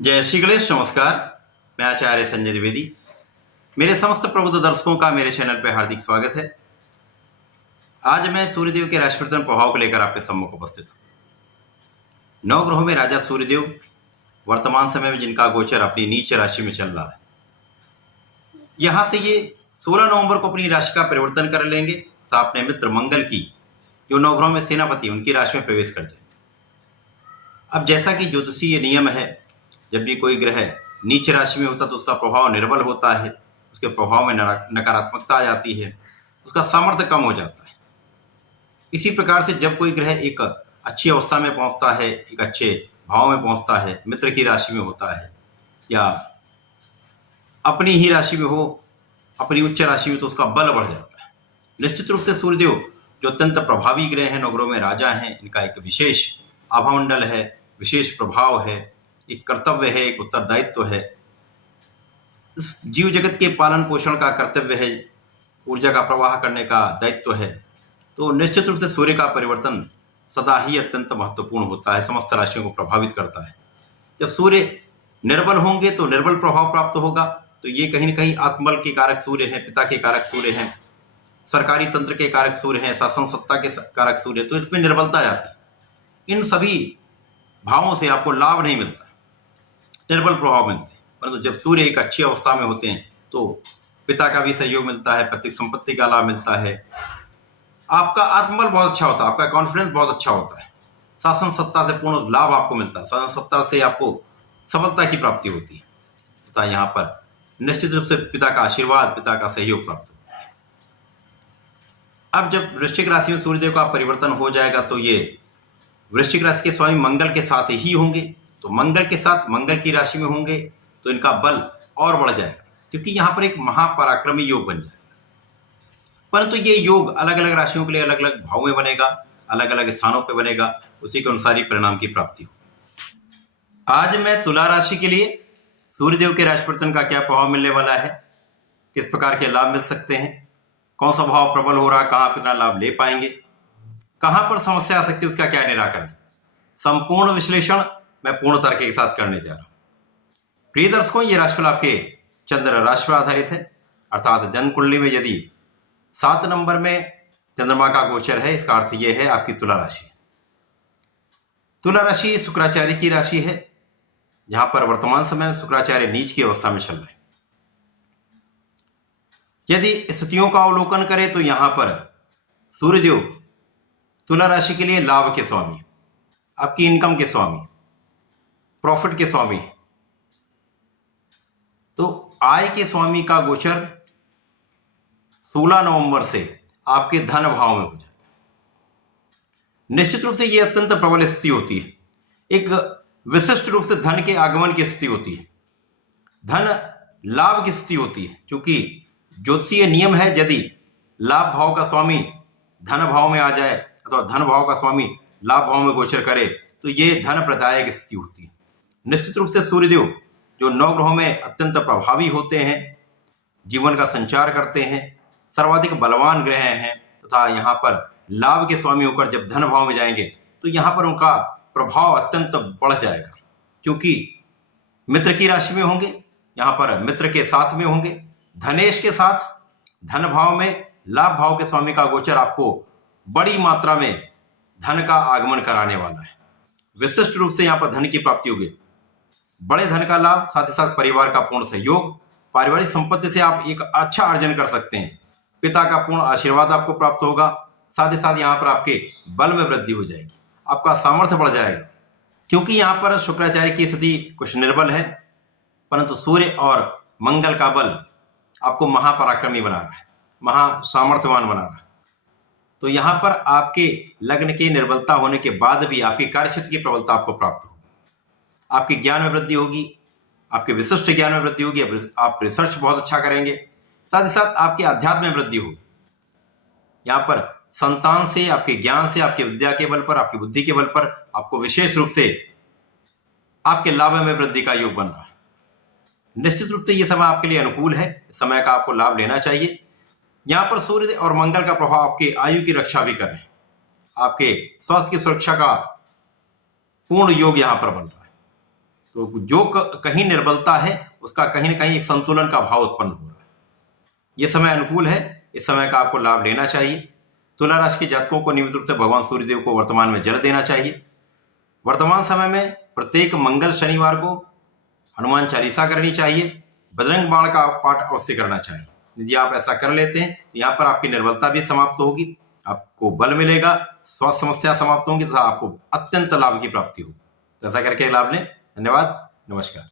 जय श्री गणेश। नमस्कार, मैं आचार्य संजय द्विवेदी। मेरे समस्त प्रबुद्ध दर्शकों का मेरे चैनल पर हार्दिक स्वागत है। आज मैं सूर्यदेव के राशि परिवर्तन प्रभाव को लेकर आपके सम्मुख उपस्थित हूँ। 9 ग्रहों में राजा सूर्यदेव वर्तमान समय में जिनका गोचर अपनी नीच राशि में चल रहा है, यहाँ से ये 16 नवंबर को अपनी राशि का परिवर्तन कर लेंगे तो अपने मित्र मंगल की जो 9 ग्रहों में सेनापति उनकी राशि में प्रवेश कर जाए। अब जैसा कि ज्योतिषीय नियम है, जब भी कोई ग्रह नीच राशि में होता तो उसका प्रभाव निर्बल होता है, उसके प्रभाव में नकारात्मकता आ जाती है, उसका सामर्थ्य कम हो जाता है। इसी प्रकार से जब कोई ग्रह एक अच्छी अवस्था में पहुंचता है, एक अच्छे भाव में पहुंचता है, मित्र की राशि में होता है या अपनी ही राशि में हो, अपनी उच्च राशि में, तो उसका बल बढ़ जाता है। निश्चित रूप से सूर्यदेव जो अत्यंत प्रभावी ग्रह हैं, 9 ग्रहों में राजा हैं, इनका एक विशेष आभामंडल है, विशेष प्रभाव है, एक कर्तव्य है, एक उत्तरदायित्व है। इस जीव जगत के पालन पोषण का कर्तव्य है, ऊर्जा का प्रवाह करने का दायित्व है। तो निश्चित रूप से सूर्य का परिवर्तन सदा ही अत्यंत महत्वपूर्ण होता है, समस्त राशियों को प्रभावित करता है। जब सूर्य निर्बल होंगे तो निर्बल प्रभाव प्राप्त होगा। तो ये कहीं न कहीं आत्मबल के कारक सूर्य हैं, पिता के कारक सूर्य हैं, सरकारी तंत्र के कारक सूर्य हैं, शासन सत्ता के कारक सूर्य, तो इसमें निर्बलता आती है। इन सभी भावों से आपको लाभ नहीं मिलता, निर्बल प्रभाव मिलते हैं। परंतु जब सूर्य एक अच्छी अवस्था में होते हैं तो पिता का भी सहयोग मिलता है, पैतृक संपत्ति का लाभ मिलता है, आपका आत्मबल बहुत अच्छा होता है, आपका कॉन्फिडेंस बहुत अच्छा होता है, शासन सत्ता से पूर्ण लाभ आपको मिलता है, शासन सत्ता से आपको सफलता की प्राप्ति होती है। तथा यहाँ पर निश्चित रूप से पिता का आशीर्वाद, पिता का सहयोग प्राप्त होता है। अब जब वृश्चिक राशि में सूर्यदेव का परिवर्तन हो जाएगा तो ये वृश्चिक राशि के स्वामी मंगल के साथ ही होंगे। तो मंगल के साथ मंगल की राशि में होंगे तो इनका बल और बढ़ जाएगा, क्योंकि यहाँ पर एक महापराक्रमी योग बन जाएगा। परंतु ये योग अलग अलग राशियों के लिए अलग अलग भाव में बनेगा, अलग अलग स्थानों पर बनेगा, उसी के अनुसार ही परिणाम की प्राप्ति हो। आज मैं तुला राशि के लिए सूर्यदेव के राशि परिवर्तन का क्या प्रभाव मिलने वाला है, किस प्रकार के लाभ मिल सकते हैं, कौन सा भाव प्रबल हो रहा है, कहाँ कितना लाभ ले पाएंगे, कहां पर समस्या आ सकती है, उसका क्या निराकरण, संपूर्ण विश्लेषण मैं पूर्ण तर्क के साथ करने जा रहा हूं। प्रिय दर्शकों, ये राशिफल आपके चंद्र राशि पर आधारित है, अर्थात जन्म कुंडली में यदि 7 नंबर में चंद्रमा का गोचर है, इसका अर्थ यह है आपकी तुला राशि। तुला राशि शुक्राचार्य की राशि है, जहां पर वर्तमान समय में शुक्राचार्य नीच की अवस्था में चल रहे हैं। यदि स्थितियों का अवलोकन करें तो यहां पर सूर्यदेव तुला राशि के लिए लाभ के स्वामी, आपकी इनकम के स्वामी, प्रॉफिट के स्वामी, तो आय के स्वामी का गोचर 16 नवंबर से आपके धन भाव में हो जाएगा। निश्चित रूप से यह अत्यंत प्रबल स्थिति होती है, एक विशिष्ट रूप से धन के आगमन की स्थिति होती है, धन लाभ की स्थिति होती है। क्योंकि ज्योतिषीय नियम है, यदि लाभ भाव का स्वामी धन भाव में आ जाए अथवा धन भाव का स्वामी लाभ भाव में गोचर करे तो ये धन प्रदायक स्थिति होती है। निश्चित रूप से सूर्यदेव जो 9 ग्रहों में अत्यंत प्रभावी होते हैं, जीवन का संचार करते हैं, सर्वाधिक बलवान ग्रह हैं, तथा यहाँ पर लाभ के स्वामी होकर जब धन भाव में जाएंगे तो यहाँ पर उनका प्रभाव अत्यंत बढ़ जाएगा। क्योंकि मित्र की राशि में होंगे, यहाँ पर मित्र के साथ में होंगे, धनेश के साथ धन भाव में लाभ भाव के स्वामी का गोचर आपको बड़ी मात्रा में धन का आगमन कराने वाला है। विशिष्ट रूप से यहाँ पर धन की प्राप्ति होगी, बड़े धन का लाभ, साथ ही साथ परिवार का पूर्ण सहयोग, पारिवारिक संपत्ति से आप एक अच्छा अर्जन कर सकते हैं, पिता का पूर्ण आशीर्वाद आपको प्राप्त होगा, साथ ही साथ यहाँ पर आपके बल में वृद्धि हो जाएगी, आपका सामर्थ्य बढ़ जाएगा। क्योंकि यहाँ पर शुक्राचार्य की स्थिति कुछ निर्बल है, परंतु सूर्य और मंगल का बल आपको महापराक्रमी बना रहा है, महासामर्थ्यवान बना रहा है। तो यहाँ पर आपके लग्न की निर्बलता होने के बाद भी आपकी कार्यक्षेत्र की प्रबलता आपको प्राप्त होगी, आपके ज्ञान में वृद्धि होगी, आपके विशिष्ट ज्ञान में वृद्धि होगी, आप रिसर्च बहुत अच्छा करेंगे, साथ ही साथ आपके अध्यात्म में वृद्धि होगी। यहाँ पर संतान से, आपके ज्ञान से, आपके विद्या के बल पर, आपकी बुद्धि के बल पर आपको विशेष रूप से आपके लाभ में वृद्धि का योग बन रहा है। निश्चित रूप से यह समय आपके लिए अनुकूल है, इस समय का आपको लाभ लेना चाहिए। यहाँ पर सूर्य और मंगल का प्रभाव आपके आयु की रक्षा भी कर रहे हैं, आपके स्वास्थ्य की सुरक्षा का पूर्ण योग यहाँ पर बन रहा है। तो जो कहीं निर्बलता है उसका कहीं ना कहीं एक संतुलन का भाव उत्पन्न हो रहा है। ये समय अनुकूल है, इस समय का आपको लाभ लेना चाहिए। तुला राशि के जातकों को नियमित रूप से भगवान सूर्यदेव को वर्तमान में जल देना चाहिए। वर्तमान समय में प्रत्येक मंगल शनिवार को हनुमान चालीसा करनी चाहिए, बजरंग बाण का पाठ अवश्य करना चाहिए। यदि आप ऐसा कर लेते हैं तो यहाँ पर आपकी निर्बलता भी समाप्त होगी, आपको बल मिलेगा, स्वास्थ्य समस्या समाप्त होंगी तथा आपको अत्यंत लाभ की प्राप्ति होगी। तो ऐसा करके लाभ लें। धन्यवाद, नमस्कार।